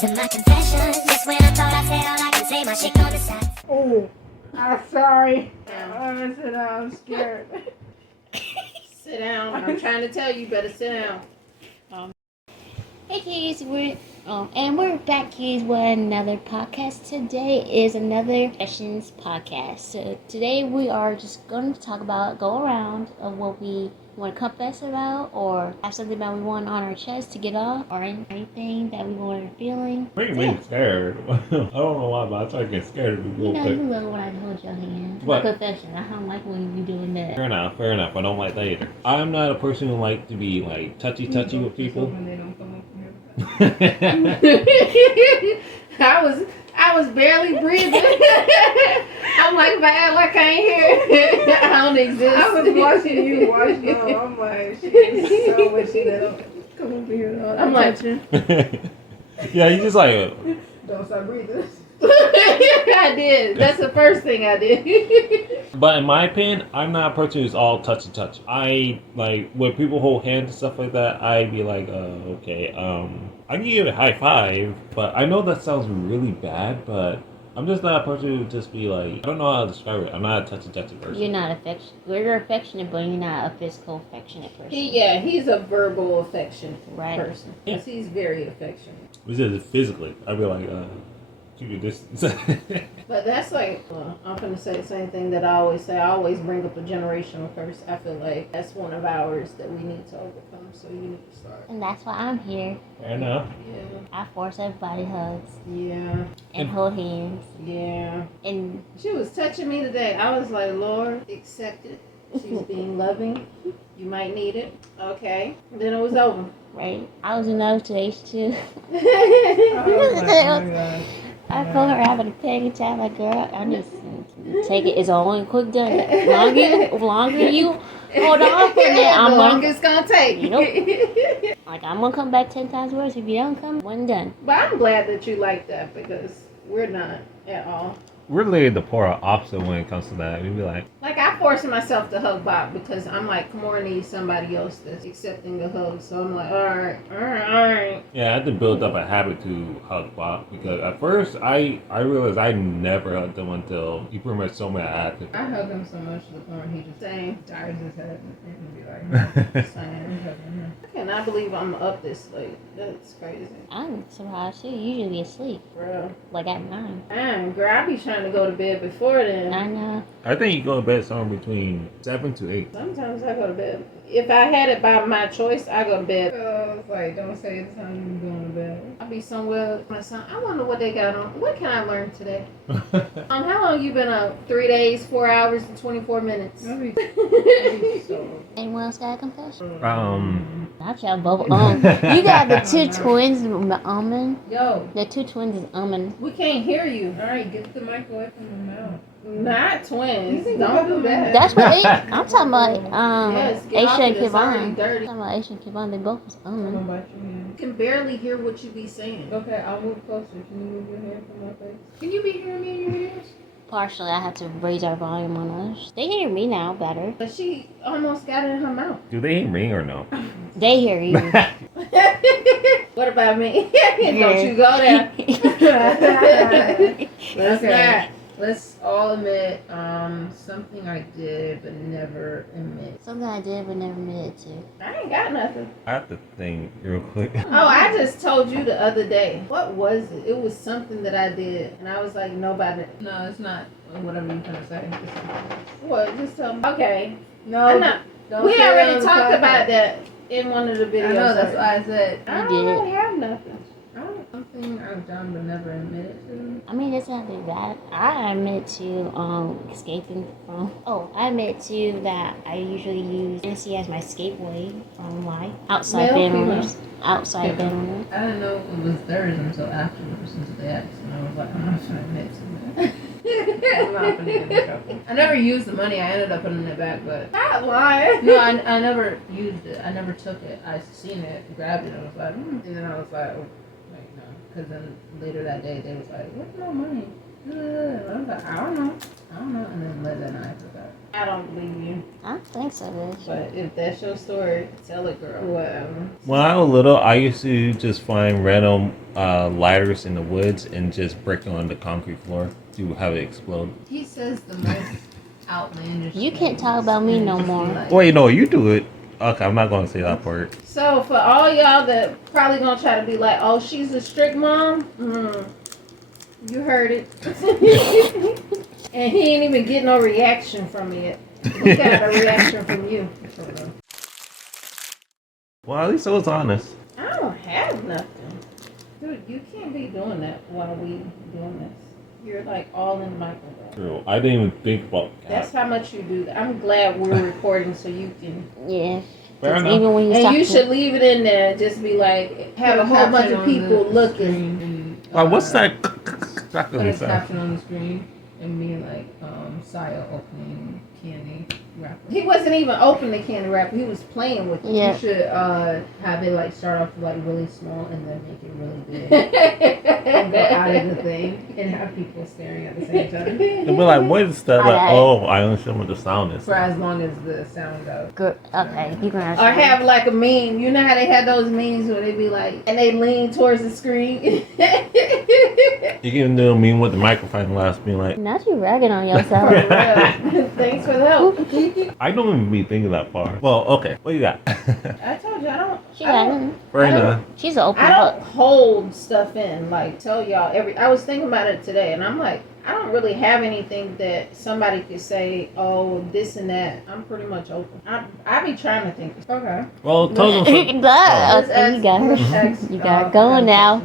These are my confessions. Just when I thought I said all I can say, my shit on the side. Oh, I'm sorry. I'm sit down. I'm scared. Sit down. I'm trying to tell you, better sit down. Hey kids, we're back kids with another podcast. Today is another sessions podcast. So today we are just going to go around of what we want to confess about, or have something that we want on our chest to get off, or anything that we want feeling. Making me scared. I don't know why, but I try to get scared of people. You know, you love when I hold your hand. What? My confession. I don't like when you doing that. Fair enough. I don't like that either. I'm not a person who like to be like touchy with people. I was barely breathing. I'm like, if I act like I ain't here, I don't exist. I was watching you watch them. I'm like, she is so wishy that come over here. I'm like, Yeah, you just like. Don't stop breathing. I did. That's the first thing I did. But in my opinion, I'm not a person who's all touchy. I like when people hold hands and stuff like that. I'd be like, okay, I can give it a high five, but I know that sounds really bad, but I'm just not a person who just be like, I don't know how to describe it. I'm not a touchy person. You're not affectionate. You're affectionate, but you're not a physical affectionate person. He's a verbal affectionate person. Yeah. Yes, he's very affectionate. Because physically, I'd be like, keep your distance. But that's like, I'm going to say the same thing that I always say. I always bring up a generational curse. I feel like that's one of ours that we need to overcome. So you need to start. And that's why I'm here. Fair enough. Yeah. I force everybody hugs. Yeah. And hold hands. Yeah. And she was touching me today. I was like, Lord, accept it. She's being loving. You might need it. Okay. And then it was over. Right. I was in those days too. Oh my God. I call her having a panic attack, like, girl, I just take it. It's only quick done. Longer you hold on for that, the longest gonna take. Like, I'm gonna come back 10 times worse if you don't come. One done. But I'm glad that you like that, because we're not at all. We're literally the polar opposite when it comes to that. We'd be like I force myself to hug Bob because I'm like, come on, I need somebody else that's accepting the hug. So I'm like, all right. Yeah, I had to build up a habit to hug Bob because at first I realized I never hugged him until he pretty much told me I had to. I hug him so much to the point he just Same. dives his head and be like, Same. I cannot believe I'm up this late. That's crazy. I'm surprised too. You usually be asleep. Bro. Like at 9. Damn, girl, I be trying to go to bed before then. I know. I think you go to bed somewhere between 7 to 8. Sometimes I go to bed. If I had it by my choice, I go to bed. it's like, don't say the time you're going to bed. I'll be somewhere with my son. I wonder what they got on. What can I learn today? How long you been up? 3 days, 4 hours, and 24 minutes. Anyone else got a confession? Not y'all both. You got the two twins, Almond. Yo. The two twins is Almond. We can't hear you. All right, get the mic away from the mouth. Not twins. Don't do that. That's what I'm talking about. Yes, Aisha and it's already Kivon. dirty. I'm talking about Aisha and Kivon. They both was Almond. You can barely hear what you be saying. Okay, I'll move closer. Can you move your hand from my face? Can you be hearing me in your ears? Partially, I had to raise our volume on us. They hear me now better. But she almost got it in her mouth. Do they ring or no? They hear you. What about me? Don't you go there. Let's all admit something I did but never admit. Something I did but never admitted to. I ain't got nothing. I have to think real quick. Oh, I just told you the other day. What was it? It was something that I did. And I was like, nobody. No, it's not whatever you're going to say. What? Just tell me. Okay. No, We already talked about that in one of the videos. I know, that's why I said. I don't really have nothing. Something I've done but never admitted to. I mean, it's nothing bad. I admit to escaping from. Oh, I admit to that I usually use Tennessee as my escape way from life. Outside bed owners. Outside bed owners. I didn't know it was theirs until afterwards, until they asked, and I was like, I'm not trying to admit to that. I'm not gonna get in trouble. I never used the money. I ended up putting it back, but Not lying. no, I never used it. I never took it. I seen it, grabbed it, and I was like, and then I was like, oh, wait, no. Because then later that day, they was like, where's my money? I was like, I don't know. And then Liz and I forgot. I don't believe you. I don't think so, bitch. But if that's your story, tell it, girl. Whatever. When I was little, I used to just find random lighters in the woods and just break it on the concrete floor to have it explode. He says the most outlandish. You can't things, talk about me and no just be more. like, Wait, no, you do it. Okay, I'm not going to say that part. So for all y'all that probably gonna try to be like, oh, she's a strict mom. You heard it. And he ain't even getting no reaction from it. He got a reaction from you. Well, at least I was honest. I don't have nothing. Dude, you can't be doing that while we doing this. You're like all in the microphone. True. I didn't even think about That's that. how much you do that. I'm glad we're recording so you can. Yeah. Fair 'Cause enough. even when you And stop you should leave it in there. Just be like, have a whole bunch of people looking. What's that? Put Exactly. a caption on the screen and me like Saya opening candy wrapper. He wasn't even opening the candy wrapper. He was playing with it. Yeah. You should have it like start off like really small and then make it really big. And go out of the thing and have people staring at the same time. And we're like, what is that? Like, oh, I understand what the sound is. For as long as the sound goes. Good. Okay, you can ask. Or have like a meme. You know how they had those memes where they be like, and they lean towards the screen. You can do a meme with the microphone last being like, Not you ragging on yourself. Thanks for the help. I don't even be thinking that far. Well, okay. What you got? I told you I don't. She I don't- ragging. Fair I don't- enough. She's an open I don't book. hold stuff in. Like tell y'all I was thinking about it today, and I'm like, I don't really have anything that somebody could say, oh, this and that. I'm pretty much open. I be trying to think. Okay. Well, tell them. Duh. Let's Okay, you got let's her. ask, You got it going now.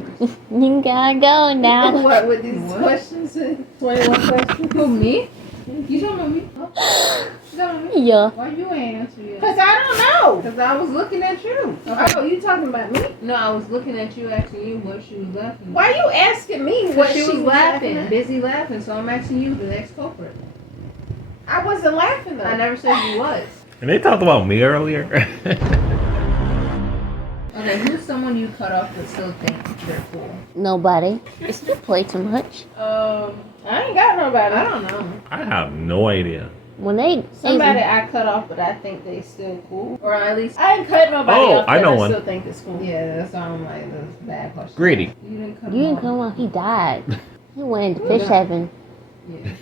You got it going now. What with these What? questions? 21 questions. Who, me? You talking about me? Oh. You talking about me? Yeah. Why you ain't answer yet? Cause I don't know. Because I was looking at you. Oh, you talking about me? No, I was looking at you asking you what she was laughing at. Why you asking me What what she was laughing, at? busy laughing, so I'm asking you, the next culprit. I wasn't laughing though. I never said you was. And they talked about me earlier. Okay, who's someone you cut off but still think they're cool? Nobody. It's you play too much. I ain't got nobody. I don't know. I have no idea. When they Somebody I cut off, but I think they still cool. Or at least, I ain't cut nobody Oh, off I that know I one. still think it's cool. yeah, that's why I'm like, that's a bad question. Greedy. You didn't cut you him didn't off. come on, he died. He went into fish heaven. Yeah.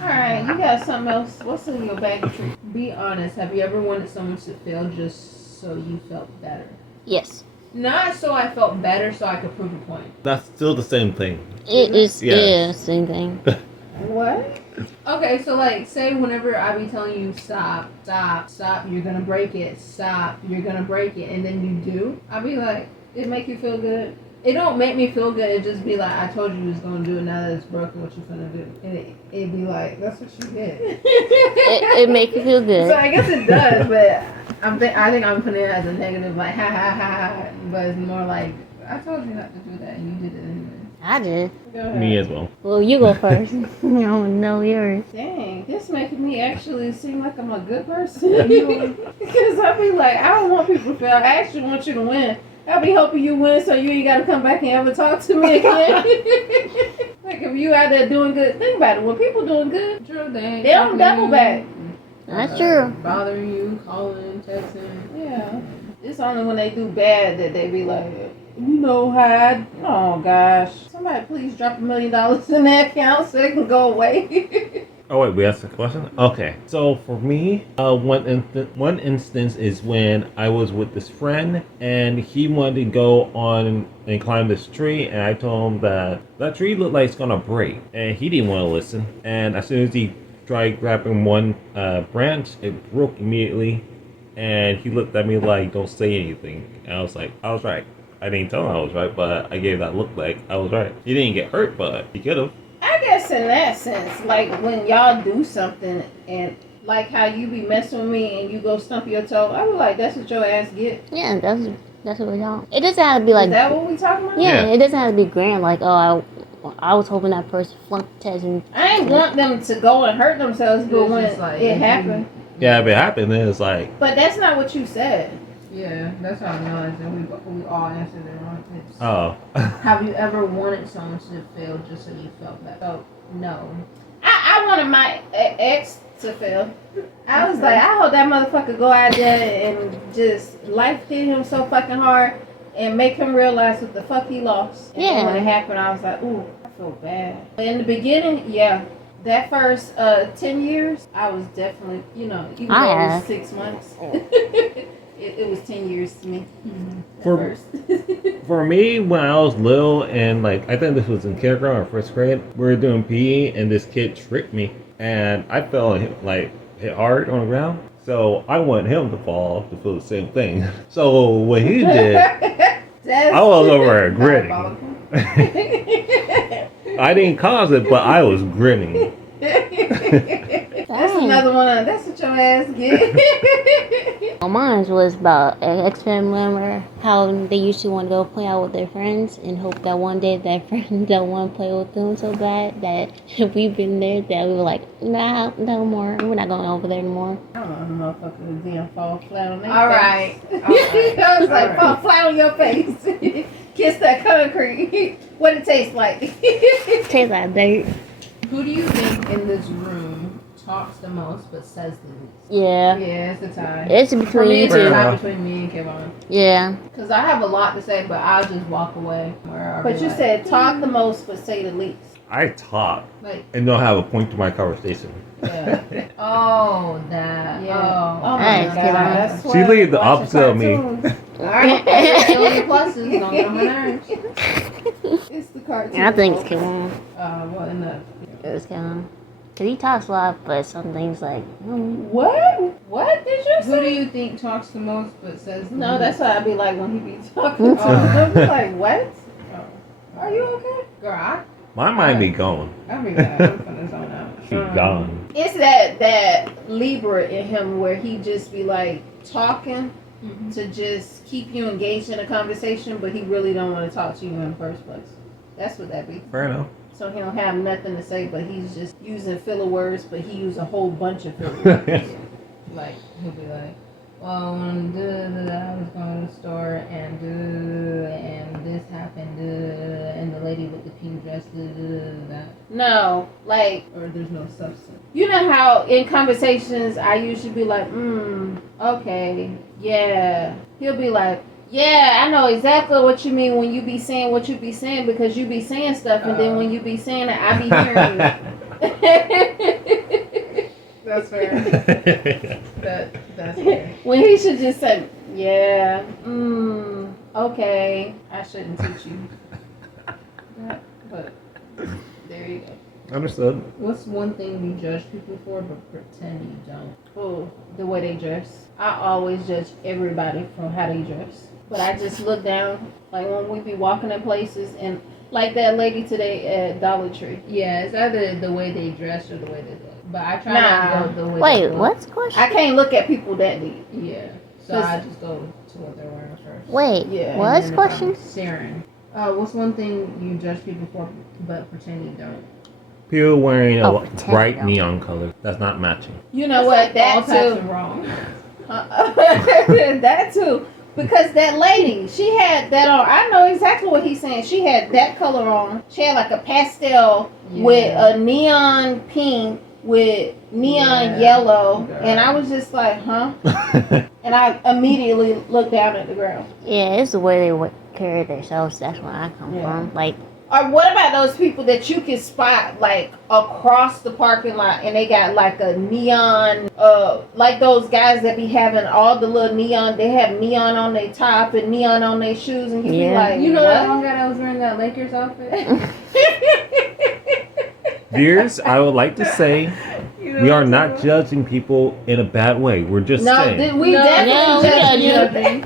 All right, you got something else? What's in your bag of tricks? Be honest, have you ever wanted someone to fail just so you felt better? Yes. Not so I felt better so I could prove a point. That's still the same thing. It is Yeah. same thing. What? Okay, so like, say whenever I be telling you stop, you're gonna break it, stop, you're gonna break it, and then you do, I'll be like, It make you feel good? it don't make me feel good, it just be like, I told you was gonna do it, now that it's broken, what you finna do? And it'd be like, that's what you did. it make you feel So good. I guess it does, but I think I'm putting it as a negative, like, ha ha ha, but it's more like, I told you not to do that, and you did it anyway. I did. Go ahead. Me as well. Well, you go first. No, no, yours. Dang, this making me actually seem like I'm a good person. Because I be like, I don't want people to fail. I actually want you to win. I'll be hoping you win so you ain't got to come back and ever talk to me again. Like if you out there doing good, think about it. When people doing good, True, they don't double back. That's true. Bothering you, calling, texting. Yeah. It's only when they do bad that they be like, you know how oh gosh. Somebody please drop $1 million in that account so they can go away. Oh wait, we asked a question. Okay, so for me, one instance is when I was with this friend and he wanted to go on and climb this tree, and I told him that tree looked like it's gonna break, and he didn't want to listen. And as soon as he tried grabbing one branch, it broke immediately, and he looked at me like, "Don't say anything." And I was like, "I was right." I didn't tell him I was right, but I gave that look like I was right. He didn't get hurt, but he could have. I guess in that sense, like when y'all do something and like how you be messing with me and you go stump your toe, I be like, that's what your ass get. Yeah, that's what we don't. It doesn't have to be like. Is that what we talking about? Yeah, Yeah. it doesn't have to be grand. Like, oh, I was hoping that person flunked the test and I ain't want them to go and hurt themselves, but It's when just like, it happened. Yeah, if it happened, then it's like, But that's not what you said. Yeah, that's how I realized that we all answered it wrong. It's, oh. have you ever wanted someone to fail just so you felt No. I wanted my ex to fail. I was like, I hope that motherfucker go out there and just life hit him so fucking hard and make him realize what the fuck he lost. And then when it happened, I was like, ooh, I feel bad. But in the beginning, yeah. That first 10 years, I was definitely, even though it was 6 months, it was 10 years to me. For me, when I was little, and like I think this was in kindergarten or first grade, we were doing PE, and this kid tricked me, and I fell and hit hard on the ground. So I wanted him to fall to feel the same thing. So what he did, I was over grinning. I didn't cause it, but I was grinning. That's another one. That's what your ass get. Mine was about an ex-family member, how they used to want to go play out with their friends and hope that one day that friend don't want to play with them so bad that we've been there that we were like, nah, no more. We're not going over there anymore. I don't know if motherfucker was being fall flat on their All face. right. I was like, fall flat on your face. Kiss that concrete. What it tastes like. Tastes like dirt. Who do you think in this room talks the most but says the least? Yeah. Yeah, it's a tie. It's For between me, you it's a two. tie between me and Kevon. Yeah. Because I have a lot to say, but I'll just walk away. But you said talk the most but say the least. I talk Like, and don't have a point to my conversation. yeah. Oh, that. Yeah. Oh, Oh Nice, my Kevin. God. That's She why leave the watching opposite of me. cartoons. Alright. Still in the pluses. Don't get on my nerves. It's the cartoon. I think it's Kevin. Well, in the. It's Kevin. Because he talks a lot, but some things like, What? What did you Who say? do you think talks the most but says the No, least? that's what I be like when he be talking. Oh. I'll be like, what? Oh. Are you okay? Girl, My mind be gone. I'll be back. I'm finna zone out. Be gone. It's that Libra in him where he just be like talking to just keep you engaged in a conversation, but he really don't want to talk to you in the first place. That's what that be. Fair enough. So he don't have nothing to say, but he's just using filler words, but he use a whole bunch of filler words. Like, he'll be like, well, when I was going to the store and this happened and the lady with the pink dress that. No, like, Or there's no substance. you know how in conversations I usually be like, okay, yeah. He'll be like, yeah, I know exactly what you mean when you be saying what you be saying because you be saying stuff and then when you be saying it, I be hearing it. That's fair. That's fair. When he should just say, yeah, okay. I shouldn't teach you. But there you go. Understood. What's one thing you judge people for but pretend you don't? Oh, the way they dress. I always judge everybody from how they dress. But I just look down, like when we be walking in places and like that lady today at Dollar Tree. Yeah, it's either the way they dress or the way they look. But I try Nah. not to go the way they wait, look. what's the question? I can't look at people that deep. Yeah. So I just go to what they're wearing first. Wait, Yeah, what's And the then if I'm question? Staring. What's one thing you judge people for but pretend you don't? People wearing Oh, a pretend bright though. neon color that's not matching. You know what? All That types too. of wrong. That too. Because that lady, she had that on. I know exactly what he's saying. She had that color on. She had like a pastel with a neon pink with neon yellow. Girl. And I was just like, huh? And I immediately looked down at the ground. Yeah, it's the way they carry themselves. That's where I come Yeah. from. Like, Or what about those people that you can spot like across the parking lot and they got like a neon, like those guys that be having all the little neon, they have neon on their top and neon on their shoes and you be Yeah. like, You know that one what? guy that was wearing that Lakers outfit? Viewers, I would like to say we are not judging people in a bad way. We're just No, saying. we No, definitely we judge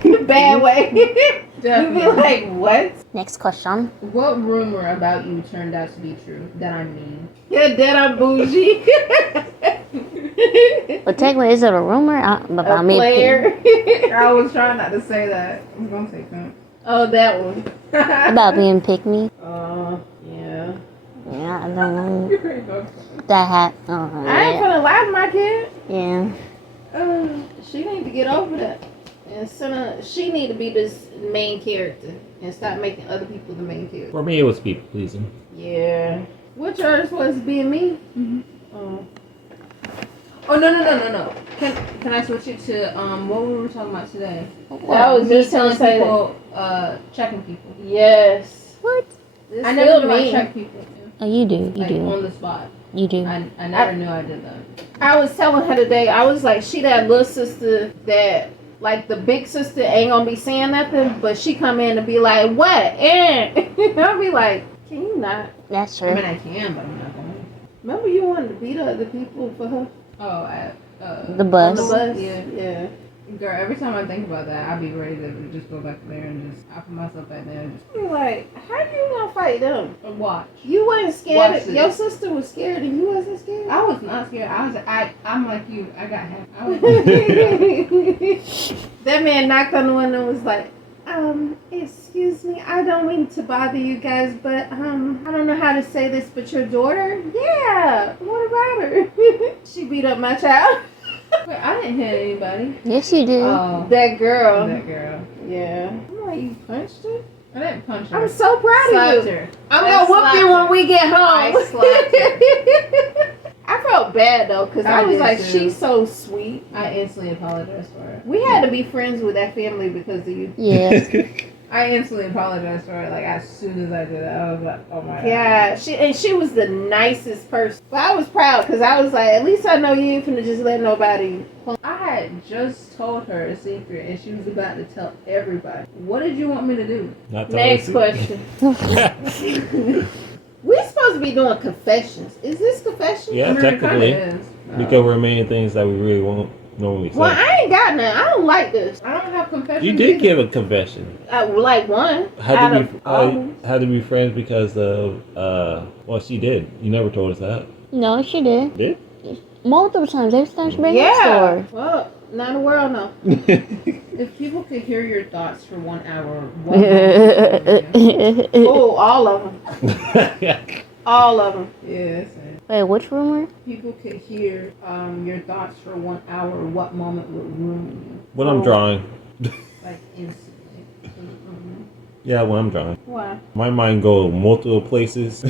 you in a bad way. We be Definitely. like, what? next question. What rumor about you turned out to be true? That I mean. Yeah, that I'm bougie. But technically, is it a rumor about A me? player. I was trying not to say that. I was gonna say that. Oh, that one. About being pick me? Yeah. Yeah, I don't know. That hat. I ain't Yeah. gonna lie to my kid. Yeah. She need to get over that. And she need to be this main character and stop making other people the main character. For me, it was people pleasing. Yeah. Which artist was being me? Mhm. Oh. Oh no. Can I switch it to what we were talking about today? I was Me just telling gonna say that. people, checking people. Yes. What? This I never feel knew I me. checked people. Oh, you do. You Like do. on the spot. You do. I never knew I did that. I was telling her today, I was like, she that little sister that, like, the big sister ain't gonna be saying nothing, but she come in and be like, what? And I'll be like, can you not? That's I true. mean, I can, but I'm not going to. Remember you wanted to beat other people for her? Oh, The bus. On the bus? Yeah. Yeah. Girl, every time I think about that, I'd be ready to just go back there and just, I put myself back there and You're like, how you gonna fight them? just watch. You wasn't scared. Watch it. Your sister was scared and you wasn't scared? I was not scared. I'm like you. I got half. I was That man knocked on the window and was like, excuse me, I don't mean to bother you guys, but I don't know how to say this, but your daughter? Yeah, what about her? She beat up my child. Wait, I didn't hit anybody. Yes, you did. Oh, That girl. that girl. Yeah. I'm like, you punched her? I didn't punch her. I'm so proud Slapped of you. her. I'm I gonna whoop slapped you her. when we get home. I slapped I felt bad though, because I I was did like, too. she's so sweet. I instantly apologized for it. We had to be friends with that family because of you. Yes. I instantly apologized for it. Like as soon as I did it, I was like, "Oh my god." Yeah, she was the nicest person. But I was proud because I was like, at least I know you ain't finna just let nobody. I had just told her a secret, and she was about to tell everybody. What did you want me to do? Not Next the question. We supposed to be doing confessions. Is this confession? Yeah, I mean, it kinda technically. is. Because we're making things that we really won't normally say. Well, I ain't got none. I don't like this. I don't have confessions. You did either. give a confession. I like one. Had out to of be all. had to be friends because of well, she did. You never told us that. No, she did. Did? Multiple times. Every time she brings Yeah. a story. Well, not in the world, no. If people could hear your thoughts for 1 hour, what moment would you? Oh, all of them. All of them. Yes. Wait, which rumor? People could hear your thoughts for 1 hour. What moment would ruin When I'm drawing. you? Like instantly. Yeah, when I'm drawing. Why? My mind goes multiple places.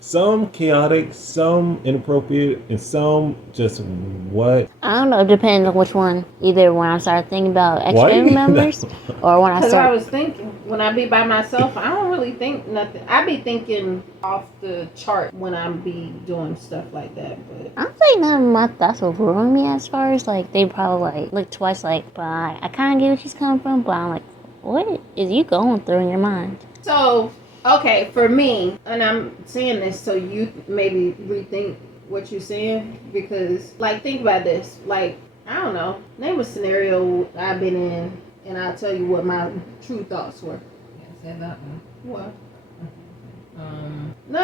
Some chaotic, some inappropriate, and some just what? I don't know. It depends on which one. Either when I start thinking about Why? ex-family members, or when I Because I start. was thinking, when I be by myself, I don't really think nothing. I be thinking off the chart when I be doing stuff like that. But I don't think none of my thoughts will ruin me as far as like they probably like look twice like, but I kind of get where she's coming from, but I'm like, what is you going through in your mind? so, okay, for me, and I'm saying this so you maybe rethink what you're saying, because, like, think about this. Like, I don't know, name a scenario I've been in, and I'll tell you what my true thoughts were. Can't say that one. What? No,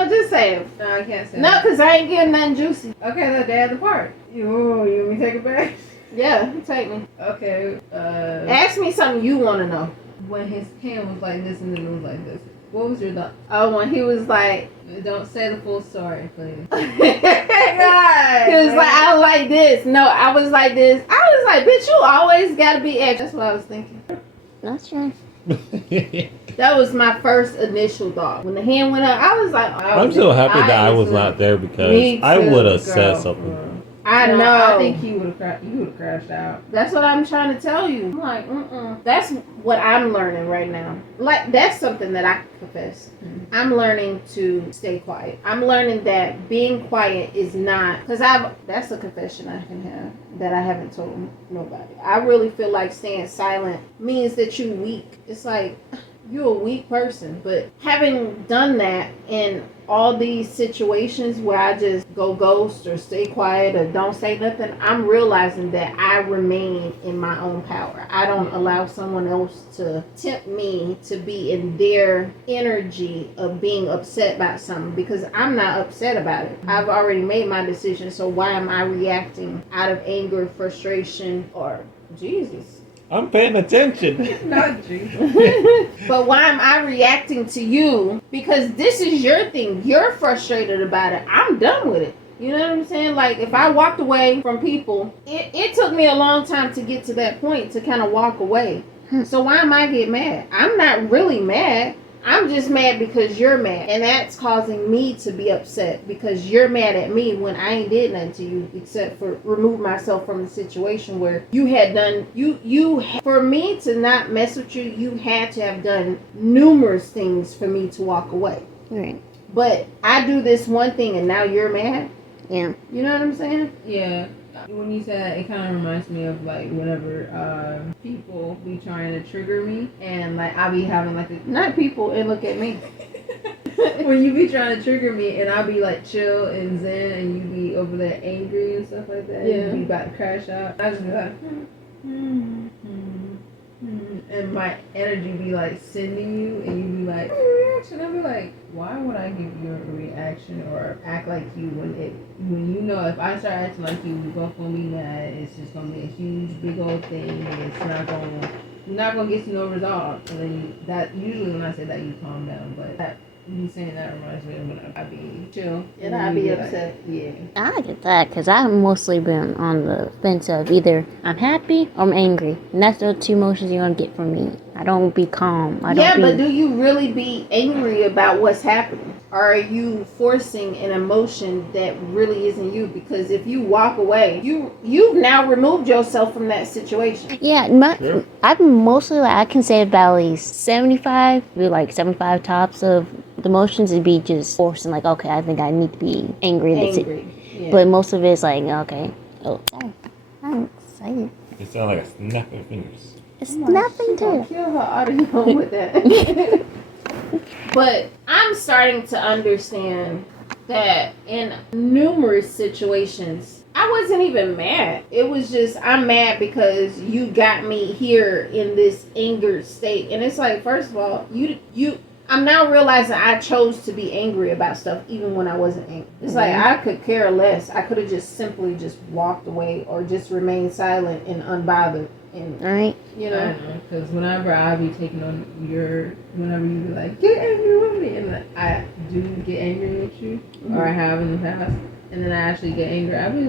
No, just say it. I can't say No, that. because I ain't getting nothing juicy. Okay, the day of the park. You want me to take it back? Yeah, take me. Okay. Ask me something you want to know. When his hand was like this and then it was like this. What was your thought? Oh, when he was like, Don't say the full story, please. he was like, I like this. No, I was like this. I was like, bitch, you always gotta be extra. That's what I was thinking. That's true. That was my first initial thought. When the hand went up, I was like, I'm so happy that I was not there because Me I too, would have said Girl, something. girl. I No, know. I think he would have you would have crashed out. That's what I'm trying to tell you. I'm like, That's what I'm learning right now. Like, that's something that I confess. I'm learning to stay quiet. I'm learning that being quiet is not, because that's a confession I can have that I haven't told nobody. I really feel like staying silent means that you're weak. It's like, you're a weak person. But having done that in all these situations where I just go ghost or stay quiet or don't say nothing, I'm realizing that I remain in my own power. I don't allow someone else to tempt me to be in their energy of being upset about something, because I'm not upset about it. I've already made my decision, so why am I reacting out of anger, frustration, or Jesus? I'm paying attention. Not Jesus. But why am I reacting to you? Because this is your thing. You're frustrated about it. I'm done with it. You know what I'm saying? Like, if I walked away from people, it took me a long time to get to that point to kind of walk away. So why am I getting mad? I'm not really mad. I'm just mad because you're mad. And that's causing me to be upset because you're mad at me when I ain't did nothing to you except for remove myself from the situation where you had done, for me to not mess with you, you had to have done numerous things for me to walk away. Right. But I do this one thing and now you're mad? Yeah. You know what I'm saying? Yeah. When you say that, it kind of reminds me of like whenever people be trying to trigger me, and like I be having like Not people and look at me. when you be trying to trigger me, and I'll be like chill and zen, and you be over there angry and stuff like that. Yeah. You be about to crash out. I just be like, and my energy be like sending you, and you be like, reaction. I'll be like, why would I give you a reaction or act like you when you know if I start acting like you, we both gonna be mad. It's just gonna be a huge big old thing, and it's not gonna get to no resolve. And then that usually when I say that, you calm down, but that. You saying that reminds me of when I be chill And I be upset. Yeah. I get that because I've mostly been on the fence of either I'm happy or I'm angry. And that's the two emotions you're going to get from me. I don't be calm. But do you really be angry about what's happening? Or are you forcing an emotion that really isn't you? Because if you walk away, you've now removed yourself from that situation. Yeah, Sure. I've mostly, like, I can say about at least 75, maybe like 75 tops of the emotions would be just forcing, like, okay, I think I need to be angry. That's it. Yeah. But most of it is like, okay, oh, sorry, I'm excited. It sounds like a snap of fingers. It's nothing to Kill her audio with that. But I'm starting to understand that in numerous situations, I wasn't even mad. It was just, I'm mad because you got me here in this angered state. And it's like, first of all, I'm now realizing I chose to be angry about stuff even when I wasn't angry. It's like I could care less. I could have just simply just walked away or just remained silent and unbothered. And, Alright. you I know, don't know, because whenever I be taking on whenever you be like, get angry with me, and like, I do get angry with you, or I have in the past, and then I actually get angry, I be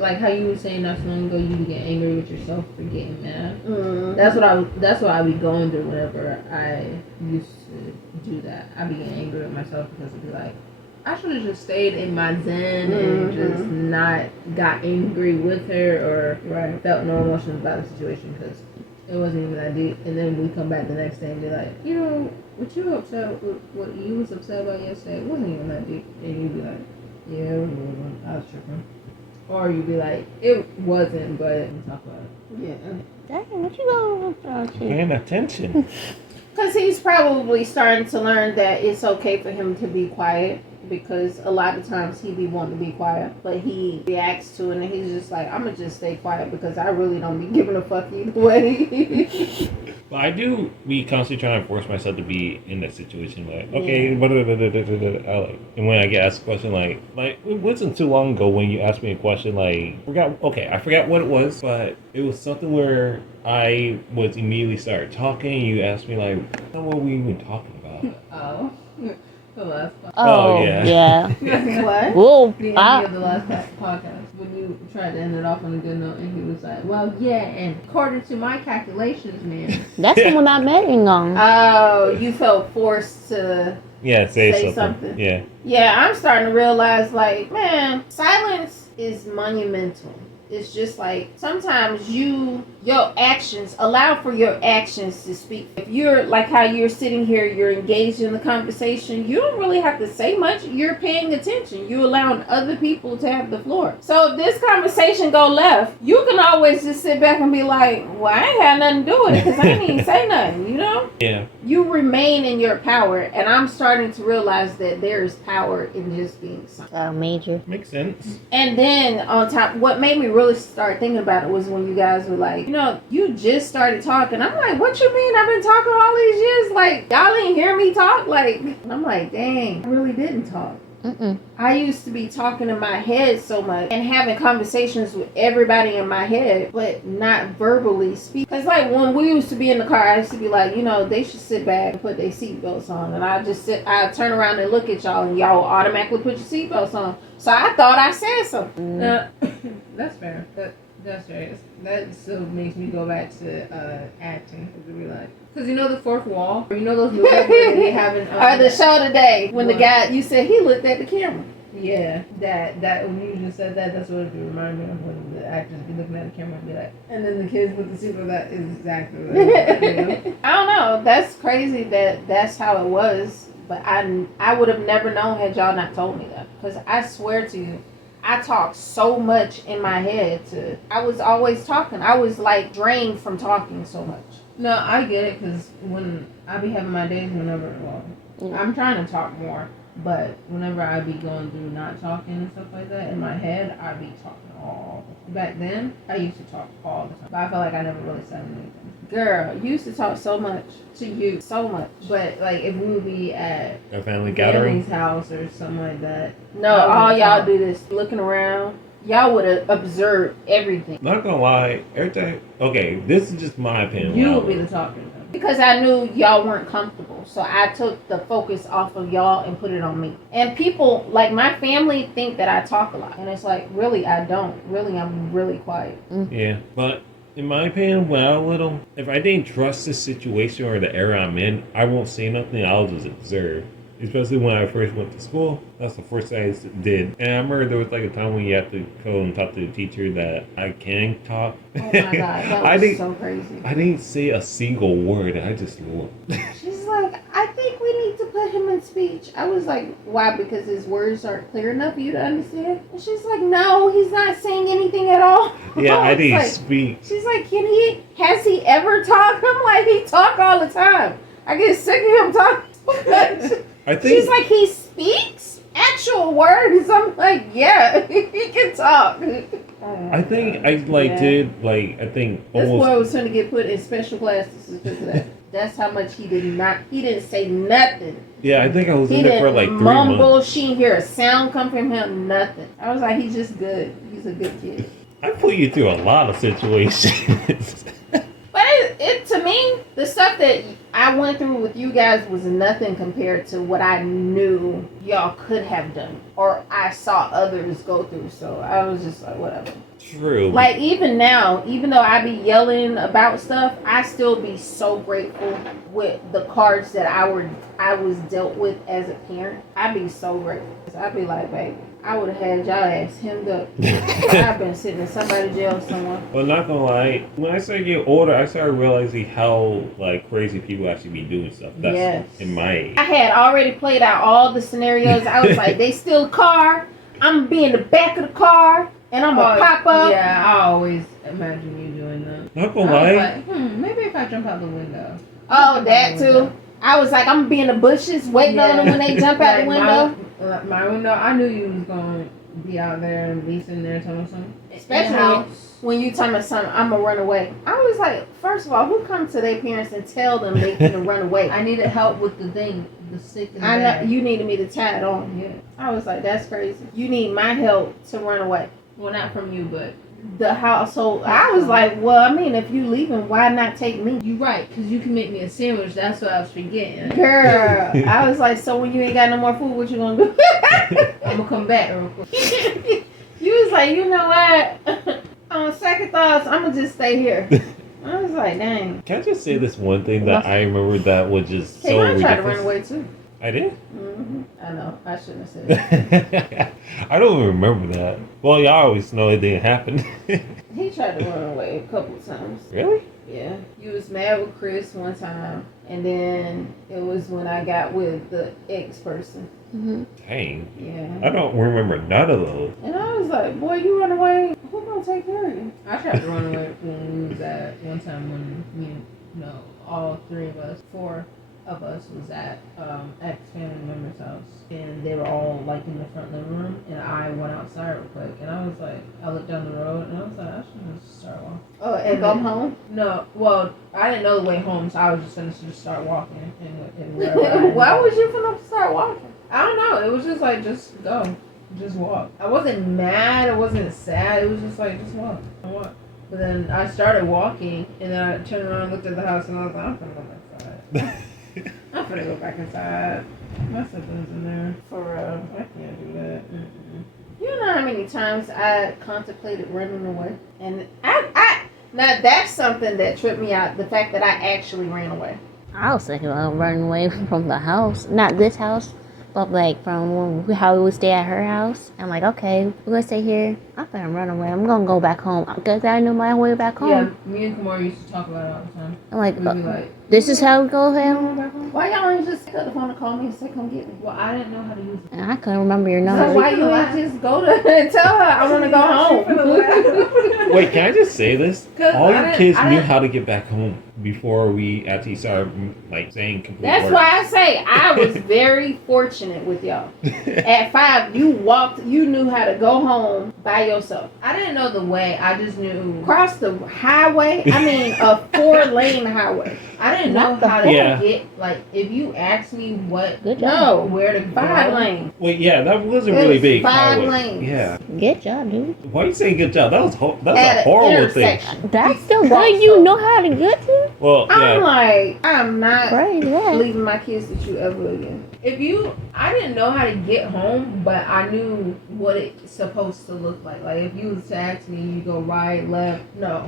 like how you were saying not so long ago, you get angry with yourself for getting mad. That's what I be going through whenever I used to do that. I be getting angry with myself because it'd be like, I should have just stayed in my zen and just not got angry with her or felt no emotions about the situation because it wasn't even that deep. And then we come back the next day and be like, what you upset with, what you was upset about yesterday, it wasn't even that deep. And you'd be like, yeah, it wasn't. I was tripping. Or you'd be like, it wasn't, but we talk about it. yeah. Dang, what you going to Paying attention. Because he's probably starting to learn that it's okay for him to be quiet. Because a lot of times he be wanting to be quiet, but he reacts to it and he's just like, I'm gonna just stay quiet because I really don't be giving a fuck either way. But I do be constantly trying to force myself to be in that situation. Like, okay, and when I get asked a question, like it wasn't too long ago when you asked me a question, like, I forgot what it was, but it was something where I was immediately started talking. You asked me, like, what were we even talking about? Oh. The last podcast. Oh, yeah. What? Whoa. The ending of the last podcast when you tried to end it off on a good note and he was like, well, yeah, and according to my calculations, man. That's the one I'm betting on. Oh, you felt forced to say something. Yeah. Yeah, I'm starting to realize, like, man, silence is monumental. It's just like sometimes your actions allow for your actions to speak. If you're like how you're sitting here, you're engaged in the conversation, you don't really have to say much. You're paying attention. You're allowing other people to have the floor. So if this conversation go left, you can always just sit back and be like, well, I ain't had nothing to do with it because I didn't even say nothing, you know? Yeah. You remain in your power, and I'm starting to realize that there is power in just being silent. Major. Makes sense. And then on top, what made me really start thinking about it was when you guys were like, you just started talking. I'm like, what you mean? I've been talking all these years. Like, y'all didn't hear me talk? Like, I'm like, dang, I really didn't talk. I used to be talking in my head so much and having conversations with everybody in my head, but not verbally speak. Because like when we used to be in the car, I used to be like, they should sit back and put their seatbelts on. And I turn around and look at y'all and y'all automatically put your seatbelts on. So I thought I said something. That's fair. That's right. That still makes me go back to acting. Because you know the fourth wall? Or you know those movies where they having... Or the show today, when the What? guy, you said he looked at the camera. Yeah, that when you just said that, that's what it reminded me of when the actors be looking at the camera and be like, and then the kids with the super, that is exactly what it is. I don't know. That's crazy that that's how it was. But I would have never known had y'all not told me that. Because I swear to you, I talked so much in my head. I was always talking. I was like drained from talking so much. No, I get it, because when I be having my days whenever, I'm trying to talk more. But whenever I be going through not talking and stuff like that, in my head, I be talking all the time. Back then, I used to talk all the time. But I feel like I never really said anything. Girl, you used to talk so much to you. So much. But, like, if we would be at A family gathering? family's house or something like that. No, I all wouldn't y'all talk. do this. Looking around. Y'all would have observed everything. Not gonna lie, every time. Okay, this is just my opinion. You Wow. would be the talker. Because I knew y'all weren't comfortable. So I took the focus off of y'all and put it on me. And people, like my family, think that I talk a lot. And it's like, really, I don't. Really, I'm really quiet. Yeah, but in my opinion, when I was little, if I didn't trust the situation or the area I'm in, I won't say nothing. I'll just observe. Especially when I first went to school, that's the first thing I did. And I remember there was like a time when you have to go and talk to the teacher that I can talk. Oh my God, that I was didn't, so crazy. I didn't say a single word. I just looked. She's like, I think we need to put him in speech. I was like, why? Because his words aren't clear enough for you to understand? And she's like, no, he's not saying anything at all. Yeah, I was didn't like, speak. She's like, has he ever talked? I'm like, he talk all the time. I get sick of him talking so much. I think She's like, he speaks actual words. I'm like, yeah, he can talk. I think I like Yeah. did like I think This almost boy was trying to get put in special classes because of that. That's how much he didn't say nothing. yeah, I think I was He in there for didn't like 3 mumble. months. She didn't hear a sound come from him. Nothing. I was like, he's just good. He's a good kid. I put you through a lot of situations. But it to me, the stuff that I went through with you guys was nothing compared to what I knew y'all could have done or I saw others go through. So I was just like, whatever. True. Like even now, even though I be yelling about stuff, I still be so grateful with the cards that I was dealt with as a parent. I be so grateful. I'd be like, baby, I would have had y'all ass hemmed up. I've been sitting in somebody's jail somewhere. But not gonna lie, when I started getting older, I started realizing how like crazy people actually be doing stuff. That's Yes. in my age. I had already played out all the scenarios. I was like, they steal a car. I'm gonna be in the back of the car, and I'm gonna pop up. Yeah, I always imagine you doing that. Not I gonna was lie. like, maybe if I jump out the window. Oh, that too. I was like, I'm gonna be in the bushes waiting on them when they jump out the window. My window, I knew you was going to be out there and be sitting there telling something. Especially when you tell me something, I'm gonna run away. I was like, first of all, who comes to their parents and tell them they can run away? I needed help with the thing, the stick and I know bag. you needed me to tie it on. Yeah. I was like, that's crazy. You need my help to run away. Well, not from you, but The household. I was like, well, I mean, if you leaving, why not take me? you're right, because you can make me a sandwich. That's what I was forgetting. Girl, I was like, so when you ain't got no more food, what you gonna do? I'm going to come back real quick. You was like, you know what? On second thoughts, I'm gonna just stay here. I was like, dang. Can I just say this one thing that I remember that was just Hey, so I ridiculous? tried to run away too. I did? I know. I shouldn't have said that. I don't even remember that. Well, y'all always know it didn't happen. He tried to run away a couple times. Really? Yeah. You was mad with Chris one time, and then it was when I got with the ex person. Dang. Yeah. I don't remember none of those. And I was like, boy, you run away. Who gonna take care of you? I tried to run away when we was at one time when all three of us, four of us was at ex-family member's house, and they were all like in the front living room, and I went outside real quick, and I was like, I looked down the road, and I was like, I should just start walking. Oh, and go home? No, well, I didn't know the way home, so I was just gonna just start walking, and wherever I Why was you finna start walking? I don't know. It was just like, just go, just walk. I wasn't mad. I wasn't sad. It was just like, just walk. I walk. But then I started walking, and then I turned around, and looked at the house, and I was like, I'm gonna go back inside. I'm gonna go back inside. My siblings in there. For real. I can't do that. You know how many times I contemplated running away? And now that's something that tripped me out, the fact that I actually ran away. I was thinking about running away from the house. Not this house, but like from how we would stay at her house. I'm like, okay, we're gonna stay here. I'm gonna run away. I'm gonna go back home because I know my way back home. Yeah, me and Kamora used to talk about it all the time. I'm like, We'd be like, this is how we go home. Why y'all ain't just pick up the phone and call me and say, come get me? well, I didn't know how to use it. And I couldn't remember your So number. why you ain't just go to and tell her I want to go home? Wait, can I just say this? 'Cause All I your didn't- kids I knew didn't- how to get back home before we actually started like saying complete That's words. why I say I was very fortunate with y'all. At 5, you knew how to go home by yourself. I didn't know the way. I just knew. Cross the highway, I mean a 4-lane highway. I didn't know Not the how to Yeah. get, like, if you asked me what, Good No, job. where to 5 go. lanes. Wait, yeah, that wasn't It really was big. 5 highway. lanes. Yeah. Good job, dude. Why are you saying good job? That was At a an horrible thing. intersection. That's still Cross good. You the- know how to get to. Well, I'm yeah. like, I'm not Right, yeah. leaving my kids with you ever again. I didn't know how to get home, but I knew what it's supposed to look like. Like, if you was to ask me, you go right, left. No.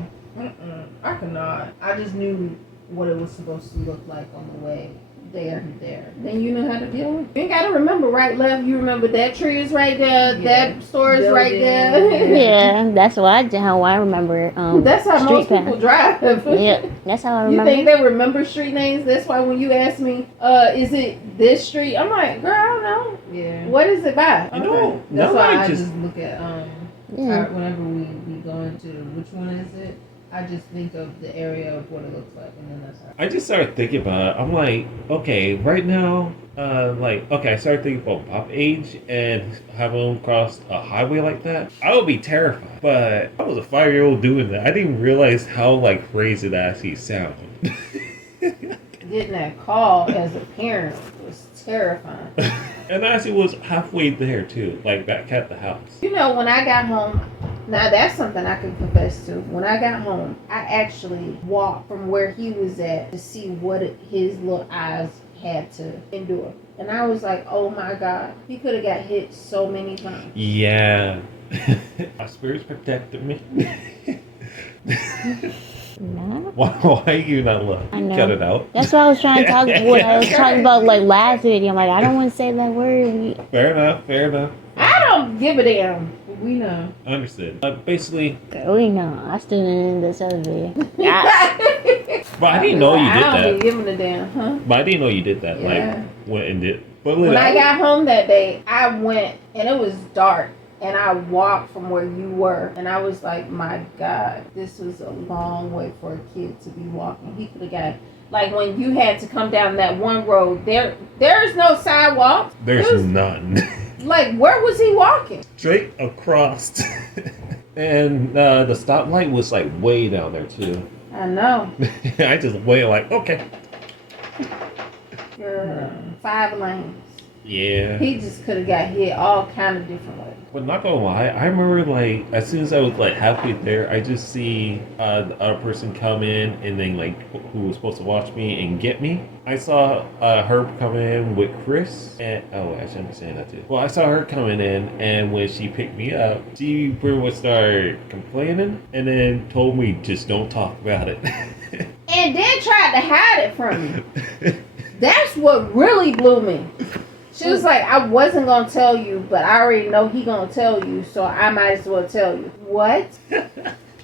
I could not. I just knew what it was supposed to look like on the way there and there. Then you know how to deal with it. You ain't gotta remember right, left. You remember that tree is right there, Yeah. that store is right there. Building. Yeah, that's how I remember. That's how most street people path. drive. Yeah, that's how I You remember. think they remember street names? That's why when you ask me, is it this street? I'm like, girl, I don't know. Yeah. What is it by? You know, That's now why I I just just look at, Yeah. whenever we go into which one is it, I just think of the area of what it looks like, and then that's how. I just started thinking about it. I'm like, okay, right now, I started thinking about pop age and having them cross a highway like that. I would be terrified. But I was a 5-year-old doing that. I didn't realize how like crazy that actually sounded. Getting that call as a parent was terrifying. And I actually was halfway there too, like back at the house. You know, when I got home, now that's something I can confess to. When I got home, I actually walked from where he was at to see what his little eyes had to endure. And I was like, oh my God, he could have got hit so many times. Yeah. My spirits protected me. No. Why you not love? I know. Cut it out. That's what I was trying to talk. What I was talking about, like last video. I'm like, I don't want to say that word. Fair enough. I don't give a damn. We know. Understood. Basically, We know. I still in this other video. but I didn't know you I don't did be giving a damn, huh? that. But I didn't know you did that. Yeah. Like, went and did. But When I got home that day, I went and it was dark. And I walked from where you were, and I was like, my God, this was a long way for a kid to be walking. He could have got, like when you had to come down that one road, there's no sidewalk. There's none. Like, where was he walking? Straight across. And the stoplight was like way down there too. I know. I just waited like, okay. Girl, 5 lanes. Yeah. He just could have got hit all kind of different ways. But not gonna lie, I remember like as soon as I was like halfway there, I just see the other person come in and then like who was supposed to watch me and get me. I saw her come in with Chris and I shouldn't be saying that too. Well, I saw her coming in and when she picked me up, she pretty much started complaining and then told me just don't talk about it. And then tried to hide it from me. That's what really blew me. She was like, I wasn't going to tell you, but I already know he going to tell you, so I might as well tell you. What?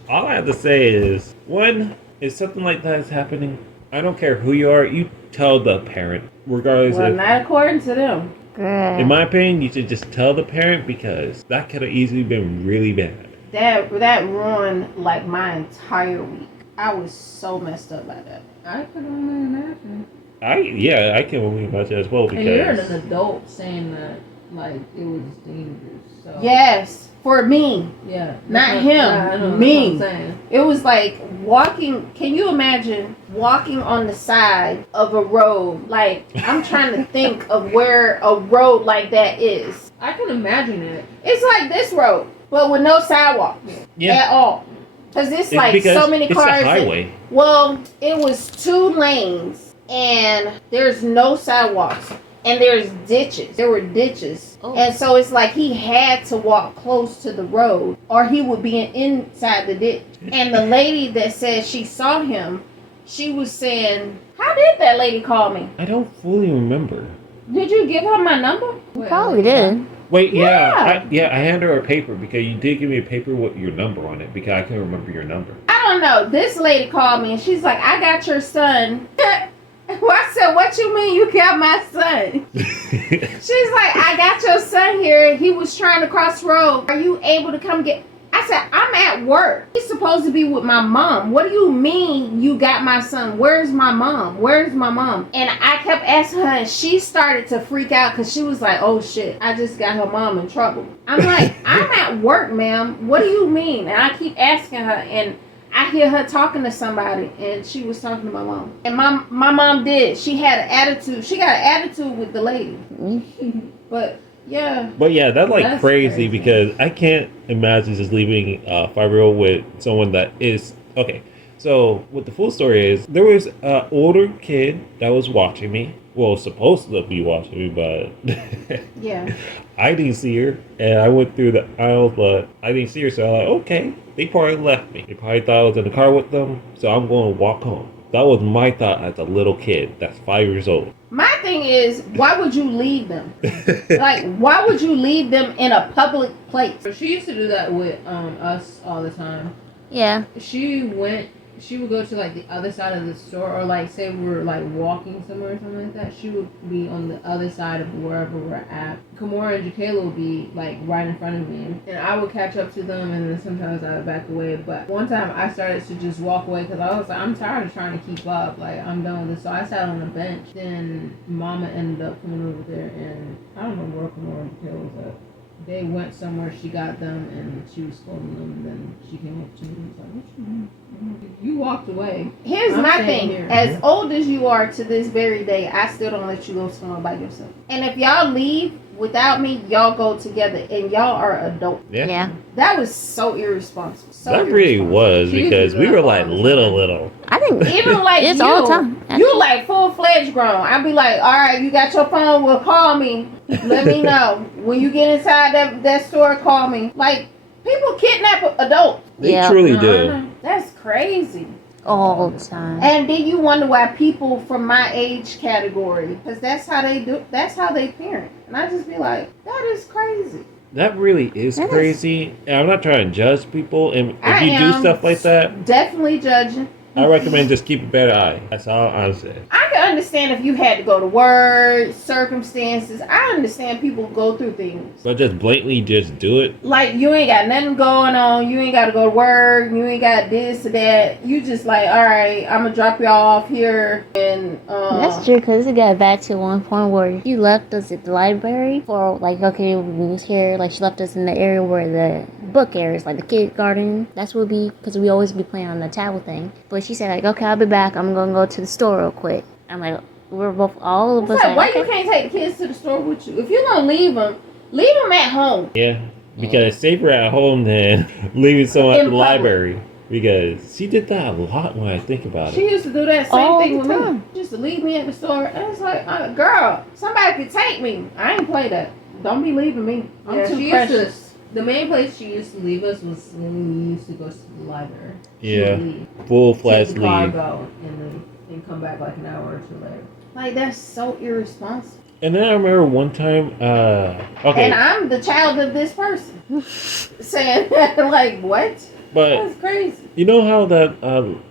All I have to say is, when if something like that is happening, I don't care who you are, you tell the parent. Regardless Well, of, not according to them. in my opinion, you should just tell the parent because that could have easily been really bad. That ruined, like, my entire week. I was so messed up by that. I could only imagine. I can only imagine as well And you're because an adult saying that, like, it was dangerous. So Yes, for me. yeah, Not that's him, I know, me. That's what I'm saying. It was like walking. Can you imagine walking on the side of a road? Like, I'm trying to think of where a road like that is. I can imagine it. It's like this road, but with no sidewalks at all. Because it's like because so many it's cars. a highway. Well, it was 2 lanes and there's no sidewalks. and there's ditches. There were ditches. Oh. And so it's like he had to walk close to the road or he would be inside the ditch. And the lady that said she saw him, she was saying, how did that lady call me? I don't fully remember. Did you give her my number? Probably did. Wait, Yeah. I handed her a paper because you did give me a paper with your number on it because I couldn't remember your number. I don't know. This lady called me and she's like, I got your son. Well, I said, what you mean you got my son? She's like, I got your son here. He was trying to cross the road. Are you able to come get... I said, I'm at work. He's supposed to be with my mom. What do you mean you got my son? Where's my mom? Where's my mom? And I kept asking her and she started to freak out because she was like, oh shit, I just got her mom in trouble. I'm like, I'm at work, ma'am. What do you mean? And I keep asking her and I hear her talking to somebody and she was talking to my mom. And my mom did. She had an attitude. She got an attitude with the lady. But yeah. But yeah, that's like That's crazy because I can't imagine just leaving a 5-year-old with someone that is okay. So what the full story is, there was an older kid that was watching me. Well, supposed to be watching me, but Yeah. I didn't see her, and I went through the aisles, but I didn't see her. So I'm like, okay, they probably left me. They probably thought I was in the car with them, so I'm going to walk home. That was my thought as a little kid. That's 5 years old. My thing is, why would you leave them? Like, why would you leave them in a public place? She used to do that with us all the time. Yeah. She would go to like the other side of the store, or like say we were like walking somewhere or something like that. She would be on the other side of wherever we're at. Kimora and Jaquela would be like right in front of me, and I would catch up to them, and then sometimes I would back away. But one time I started to just walk away because I was like, I'm tired of trying to keep up. Like, I'm done with this. So I sat on a bench. Then Mama ended up coming over there, and I don't know where Kimora and Jaquela was at. They went somewhere, she got them, and she was scolding them, and then she came up to me and was like, what you doing? You walked away. Here's I'm my staying thing. here. As old as you are to this very day, I still don't let you go somewhere by yourself. And if y'all leave without me, y'all go together, and y'all are adults. Yeah. That was so irresponsible. So That really irresponsible. was She because did we that were all like the time. little. I think Even like it's you, all the time. you like full-fledged grown. I'd be like, all right, you got your phone, well, call me. Let me know. When you get inside that store, call me. Like, people kidnap adults. They Yeah. truly do. That's crazy. all the time. And then you wonder why people from my age category, because that's how they do, that's how they parent. And I just be like, that is crazy. That really is That is- crazy. And I'm not trying to judge people. And if I you do am stuff like that, Definitely judging. I recommend just keep a better eye. That's all I'm saying. I can understand if you had to go to work, circumstances. I understand people go through things. But just blatantly just do it. Like, you ain't got nothing going on. You ain't got to go to work. You ain't got this or that. You just like, all right, I'm going to drop y'all off here. And That's true, because it got back to one point where she left us at the library for, like, okay, we was here, like, she left us in the area where the book area is, like, the kid garden. That's what we, because we always be playing on the tablet thing. But she said, like, okay, I'll be back. I'm going to go to the store real quick. I'm like, we're both, all of us, it's like, why like, you okay. can't take the kids to the store with you? If you're going to leave them at home. Yeah. Because it's safer at home than leaving someone at In the public. library. Because she did that a lot when I think about She it. used to do that same All thing the with time. me. She used to leave me at the store. And it's like, girl, somebody could take me. I ain't play that. Don't be leaving me. I'm Yeah, too she precious. used to. The main place she used to leave us was when we used to go to the library. She Yeah. would leave, Full-fledged take the car, leave. go, and come back like an hour or two later. Like, that's so irresponsible. And then I remember one time, okay, And I'm the child of this person. Saying that, like, what? but That's crazy. you know how that,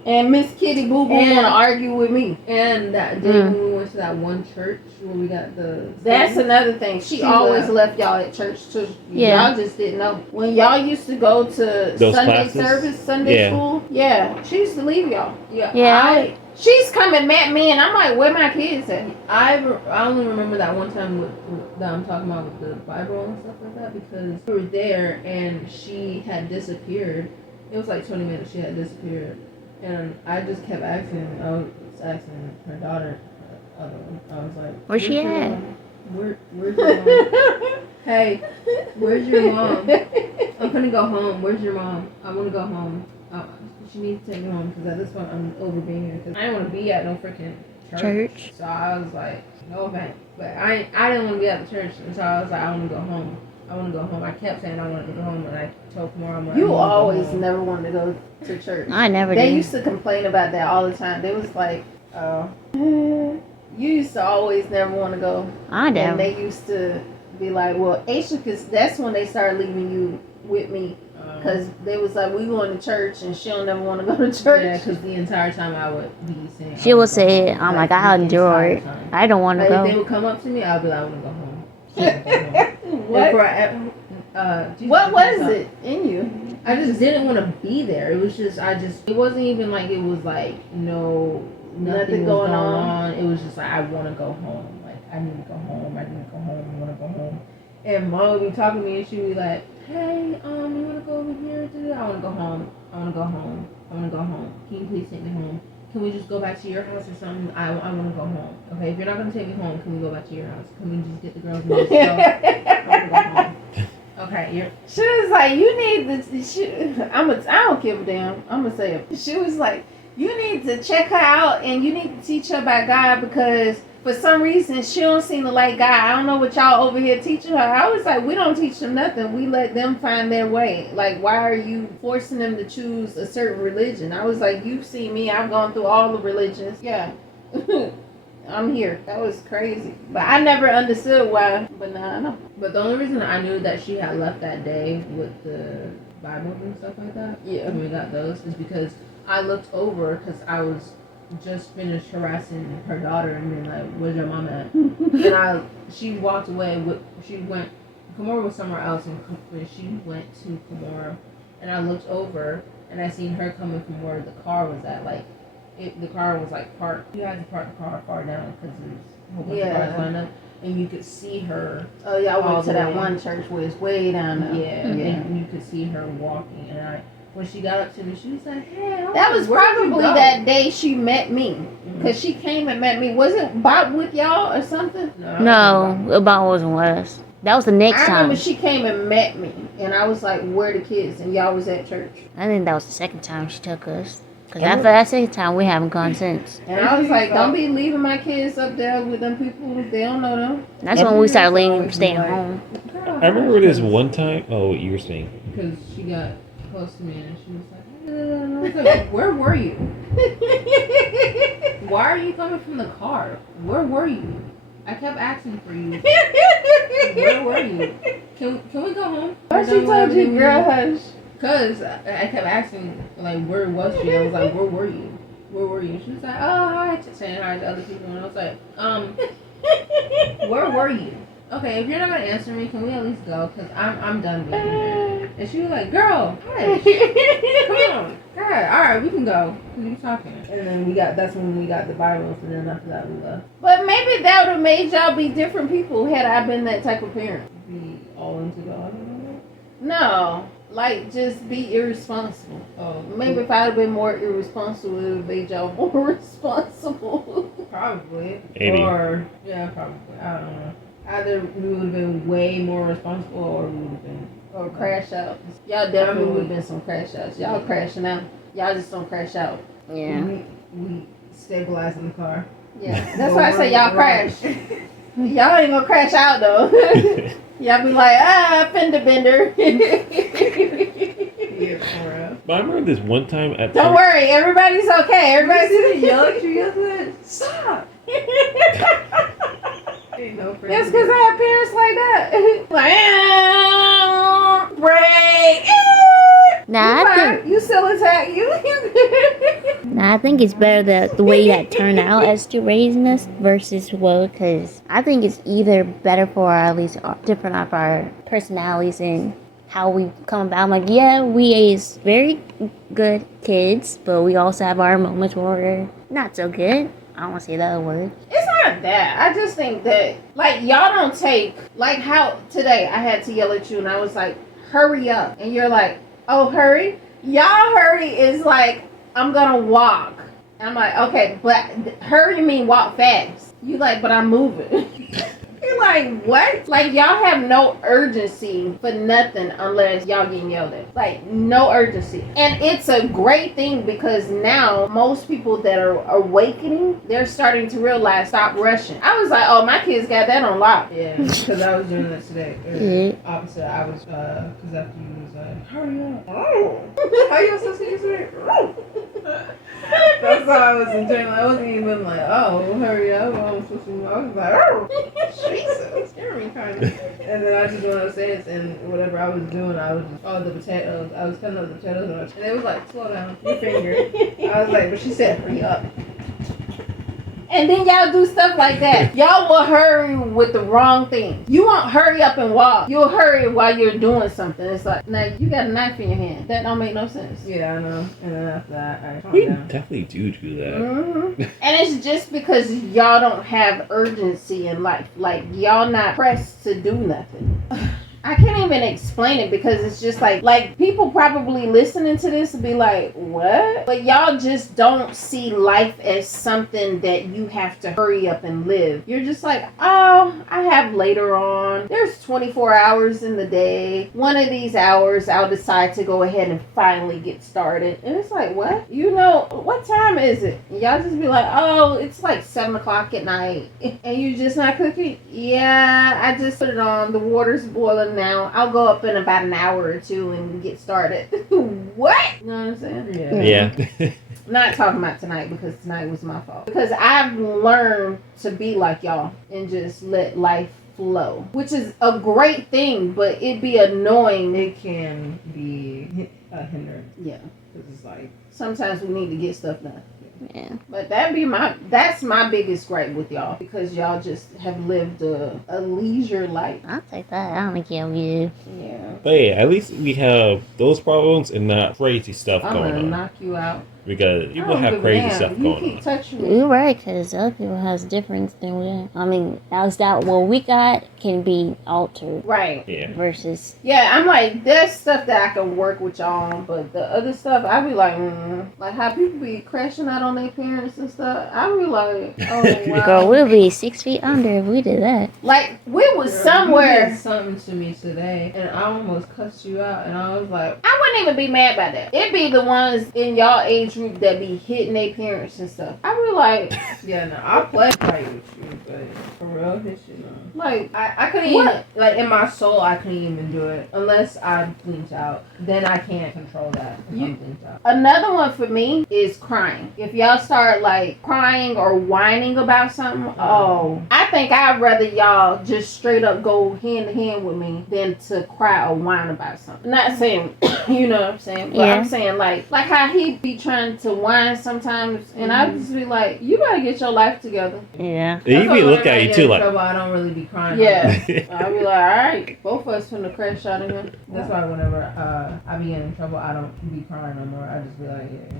And Miss Kitty Boo Boo And- want to argue with me. And that day when we went to that one church where we got the. That's another thing. She She always left. left y'all at church too. Yeah. Y'all just didn't know. When y'all used to go to Those Sunday classes? service, Sunday Yeah. school, yeah, she used to leave y'all. Yeah. She's coming at me, and I'm like, where my kids at? I only remember that one time that I'm talking about with the Bible and stuff like that because we were there and she had disappeared. It was like 20 minutes she had disappeared. And I just kept asking, I was asking her daughter, I was like, Where's she your at? mom? Where's your mom? Hey, where's your mom? I'm gonna go home. Where's your mom? I want to go home. She needs to take me home because at this point I'm over being here because I don't want to be at no freaking church. So I was like, no offense. But I didn't want to be at the church. And so I was like, I want to go home. I kept saying I wanted to go home. And I told Kamara, you always never wanted to go to church. I never They did. used to complain about that all the time. They was like, you used to always never want to go. I did. And they used to be like, well, Aisha, because that's when they started leaving you with me. Because they was like, we going to church, and she'll never want to go to church. Yeah, because the entire time I would be saying. She would say, "Oh my God, George, I don't want to Like, go." if they would come up to me, I'd be like, I want to go home. She wanna go home. What? What was it in you? I just didn't want to be there. It was just, it wasn't even like it was like, nothing was going on. It was just like, I want to go home. Like, I need to go home. I want to go home. And Mom would be talking to me and she'd be like, hey, you want to go over here today? I want to go home. Can you please take me home? Can we just go back to your house or something? I want to go home. Okay, if you're not going to take me home, can we go back to your house? Can we just get the girls and just go? I want to go home. Okay, She was like, you need to. I don't give a damn. I'm gonna say it. She was like, you need to check her out and you need to teach her about God because for some reason she don't seem to like God. I don't know what y'all over here teaching her. I was like, we don't teach them nothing. We let them find their way. Like, why are you forcing them to choose a certain religion? I was like, you've seen me. I've gone through all the religions. Yeah. I'm here. That was crazy. But I never understood why. But now I know. But the only reason I knew that she had left that day with the Bibles and stuff like that, when we got those, is because I looked over because I was just finished harassing her daughter and being like, where's your mom at? And she walked away Kimura was somewhere else and she went to Kimura and I looked over and I seen her coming from where the car was at. Like, the car was like parked. You had to park the car far down because there's a whole bunch of cars lined up. And you could see her. Oh, yeah, I went to that one church where it's way down there. Yeah, and you could see her walking. And when she got up to me, she was like, hey. That was probably that day she met me. Because she came and met me. Was it Bob with y'all or something? No, Bob wasn't with us. That was the next time. I remember she came and met me. And I was like, where are the kids? And y'all was at church. I think that was the second time she took us. Because after that second time, we haven't gone since. And I was like, don't be leaving my kids up there with them people. They don't know them. That's when we started staying home. I remember this one time. Oh, what you were saying? Because she got close to me and she was like, and I was like, where were you? Why are you coming from the car? Where were you? I kept asking for you. Where were you? Can we go home? Why she told you, girl, hush? Because I kept asking, like, where was she? I was like, where were you? She was like, oh, hi, saying hi to other people. And I was like, where were you? Okay, if you're not going to answer me, can we at least go? Because I'm done being here. And she was like, girl, hush. Come on. God, all right, we can go. Keep talking. And then that's when we got the Bibles, and then after that we left. But maybe that would have made y'all be different people had I been that type of parent. Be all into God. No. Like, just be irresponsible. Oh, maybe if I'd have been more irresponsible, it would have made y'all more responsible. Probably. Maybe. Or, yeah, probably. I don't know. Either we would have been way more responsible or we would have been... Or crash out. Y'all definitely would have been some crash outs. Y'all crashing out. Y'all just don't crash out. Yeah. We stabilize in the car. Yeah. That's why I say y'all crash. Y'all ain't gonna crash out, though. Y'all be like, fender bender. Yeah, for real. But I remember this one time at. Don't worry, everybody's okay. Everybody's Everybody yell at you yesterday? Stop! Ain't no friends. That's because I have parents like that. Like, break. Nah, You still attack you. I think it's better the way that turned out as to raising us versus because I think it's either better for at least different of our personalities and how we come about. I'm like, yeah, we is very good kids, but we also have our moments where we're not so good. I don't want to say the other word. It's not that. I just think that, like, y'all don't take, like how today I had to yell at you and I was like, hurry up. And you're like, oh, hurry? Y'all hurry is like, I'm gonna walk. And I'm like, okay, but hurry mean walk fast. You like, but I'm moving. You're like, what? Like, y'all have no urgency for nothing unless y'all getting yelled at. Like, no urgency. And it's a great thing because now most people that are awakening, they're starting to realize, stop rushing. I was like, oh, my kids got that on lock. Yeah, because I was doing that today. Opposite, I was, because after you was like, hurry up. Oh. How you supposed to use it? That's how I was enjoying. I wasn't even like, oh, hurry up. I was supposed to. I was like, oh, Jesus, scare me kind of. And then I just went upstairs and whatever I was doing, I was just, the potatoes. I was cutting up the potatoes and it was like, slow down, your finger. I was like, but she said, hurry up. And then y'all do stuff like that. Y'all will hurry with the wrong thing. You won't hurry up and walk. You'll hurry while you're doing something. It's like, now you got a knife in your hand. That don't make no sense. Yeah, I know. And then after that, I calmed We down. definitely do that. Mm-hmm. And it's just because y'all don't have urgency in life. Like, y'all not pressed to do nothing. I can't even explain it because it's just like people probably listening to this will be like, what? But y'all just don't see life as something that you have to hurry up and live. You're just like, oh, I have later on. There's 24 hours in the day. One of these hours I'll decide to go ahead and finally get started. And it's like, what? You know, what time is it? Y'all just be like, oh, it's like 7 o'clock at night. And you just not cooking? Yeah, I just put it on. The water's boiling now. I'll go up in about an hour or two and get started. What? You know what I'm saying? Yeah. Not talking about tonight because tonight was my fault. Because I've learned to be like y'all and just let life flow, which is a great thing, but it'd be annoying. It can be a hindrance. Yeah. Because it's like, Sometimes we need to get stuff done. Yeah. But that's my biggest gripe with y'all because y'all just have lived a leisure life. I'll take that. I don't care you. Yeah. But yeah, at least we have those problems and not crazy stuff I'm going gonna on. knock you out. Because I people don't have give a crazy damn. stuff You going keep on. touching me. You're right, because other people has different than we. I mean, that what we got can be altered Right. Yeah. versus. Yeah, I'm like, there's stuff that I can work with y'all on, but the other stuff, I be like, like how people be crashing out on their parents and stuff. I be like, oh wow. Girl, we'll be 6 feet under if we did that. Like we was girl, you somewhere. did something to me today, and I almost cussed you out, and I was like, I wouldn't even be mad by that. It'd be the ones in y'all age group that be hitting their parents and stuff. I be like, yeah, no, I'll play fight with you, but for real, hit you, no. like, I couldn't What? even, like, in my soul, I couldn't even do it unless I blinked out. Then I can't control that if I'm blinked out. another one for me is crying. If y'all start like crying or whining about something, I think I'd rather y'all just straight up go hand to hand with me than to cry or whine about something. Not saying, you know what I'm saying, but Yeah. I'm saying like how he be trying to whine sometimes, and I just be like, you better get your life together. Yeah. You That's why be whenever looking I at you get too in like, trouble, I don't really be crying. Yeah. I be like, all right, both of us finna crash out of here. That's why whenever I be in trouble, I don't be crying no more. I just be like, yeah.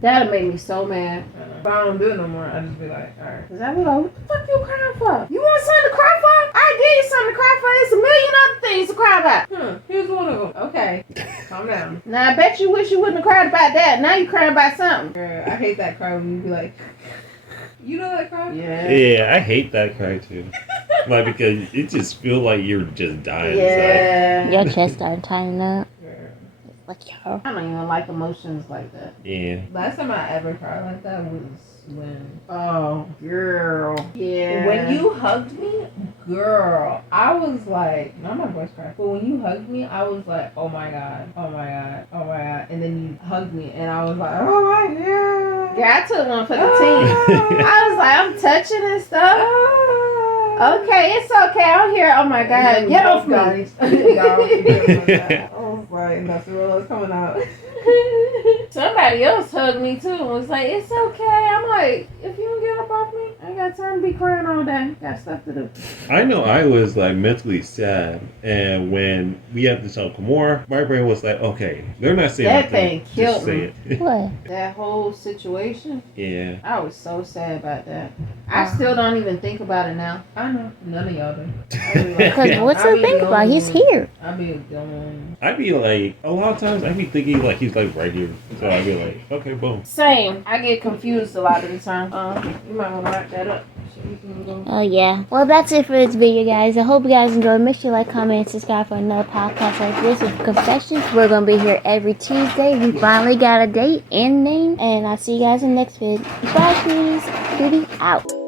That'll make me so mad. If I don't do it no more, I just be like, alright. Cause I be like, what the fuck you crying for? You want something to cry for? I give you something to cry for. There's a million other things to cry about. Here's one of them. Okay, calm down. Now I bet you wish you wouldn't have cried about that. Now you crying about something. Girl, I hate that cry when you be like, you know that cry? yeah, I hate that cry too. Like, because it just feels like you're just dying. Yeah. Your chest started tightening up. Girl. Like, yo. I don't even like emotions like that. It's like, yeah. Last time I ever cried like that was when Oh, girl. Yeah. when you hugged me, girl, I was like, not my voice cracked, but when you hugged me, I was like, oh my god, oh my god, oh my god, and then you hugged me, and I was like, oh my god. Yeah, I took one for the team. I was like, I'm touching and stuff. Okay, it's okay. I'm here. Oh my god, get off me. I was like, that's the real coming out. Somebody else hugged me too and was like, it's okay. I'm like, if you don't get up off me, I ain't got time to be crying all day. Got stuff to do. I know I was like mentally sad, and when we had to tell Kamora, my brain was like, okay, they're not saying That nothing. thing killed Just say it. What? That whole situation, Yeah. I was so sad about that. I still don't even think about it now. I know, none of y'all do. Because what's I to be think the about? only He's one. here. I be going. I'd be like, a lot of times I'd be thinking like he's like right here. So I'd be like, okay, boom. Same. I get confused a lot of the time. You might want to wrap that up. Oh yeah. Well, that's it for this video, guys. I hope you guys enjoyed. Make sure you like, comment, and subscribe for another podcast like this with Confessions. We're gonna be here every Tuesday. We finally got a date and name, and I'll see you guys in the next video. Bye, please. Booty out.